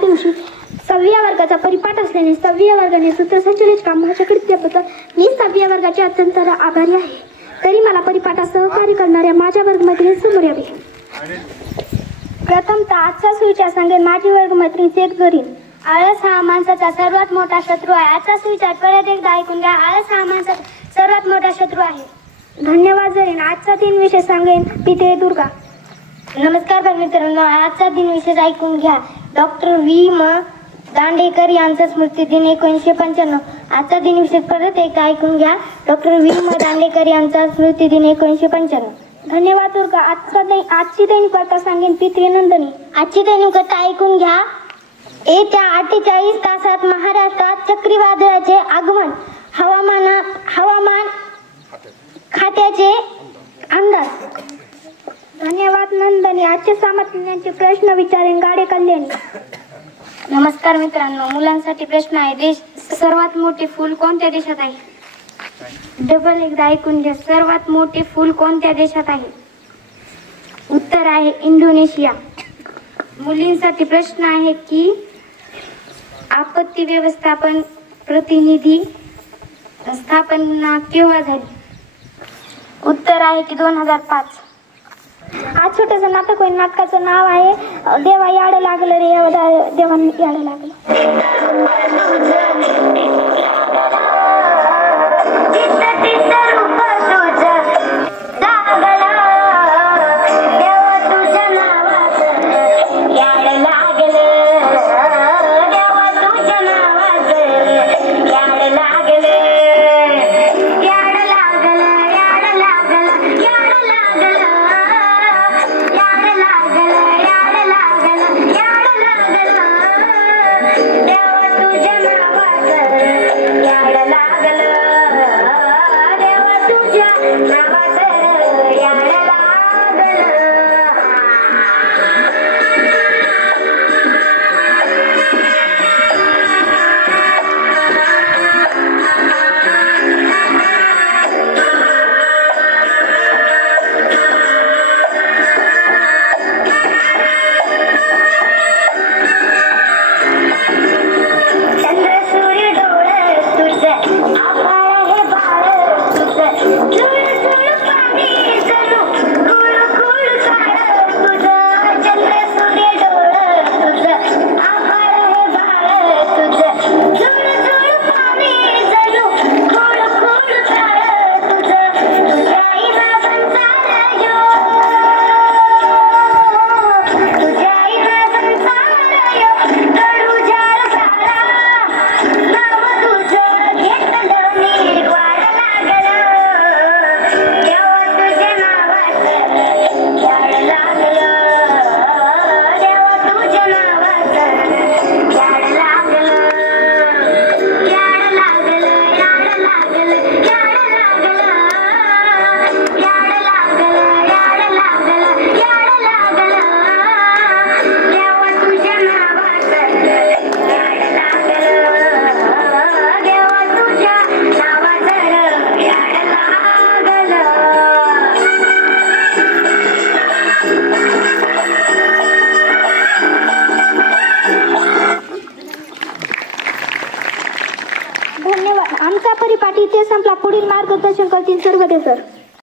दिवशी 6व्या वर्गाचा परिपाठ असल्याने 6व्या वर्गाने सूत्रसंचलित काम माझ्याकडे दिल्याबद्दल मी 6व्या वर्गाचे अत्यंत आभारी आहे. तरी मला परिपाठात सहकार्य करणाऱ्या माझ्या वर्गमैत्रिणींसमोर यावे. प्रथमतः आजचा सुविचार सांगेन माझी वर्गमैत्रीण एक जरीन. आळस हा माणसाचा सर्वात मोठा शत्रू आहे. आजचा सुविचार परत एकदा ऐकून घ्या. आळस हा माणसाचा सर्वात मोठा शत्रू आहे. धन्यवाद जरीन. आजचा दिनविशेष सांगेन पिते दुर्गा. नमस्कार मित्रांनो, आजचा दिनविशेष ऐकून घ्या. डॉक्टर व्ही म दांडेकर यांचा स्मृती दिन 1995. आजचा दिनविशेष परत एकदा ऐकून घ्या. डॉक्टर व्ही म दांडेकर यांचा स्मृती दिन 1995. धन्यवाद दुर्गा. आजची दैनिक वार्ता सांगेन पितृनंदिनी. आजची दैनिक वार्ता ऐकून घ्या. येत्या 48 तासात महाराष्ट्रात चक्रीवादळाचे आगमन. हवामान खात्याचे अंदाज. धन्यवाद नंदनी. आजचे सामान्यांचे प्रश्न विचारेन गाडे कल्याणी. नमस्कार मित्रांनो, मुलांसाठी प्रश्न आहे. देश सर्वात मोठे फूल कोणत्या देशात आहे? डबल एकदा ऐकून घ्या. सर्वात मोठे फूल कोणत्या देशात आहे? उत्तर आहे इंडोनेशिया. मुलींसाठी प्रश्न आहे की आपत्ती व्यवस्थापन प्रतिनिधी स्थापना केव्हा झाली? उत्तर आहे की 2005. आज छोटंसं नाटक होईल. नाटकाचं नाव आहे देवा याड लागलं रे देवा याड लागलं. धन्यवाद. आमचा परिपाठ इथे संपला. पुढील मार्गदर्शन करतील सर्वदेव सर.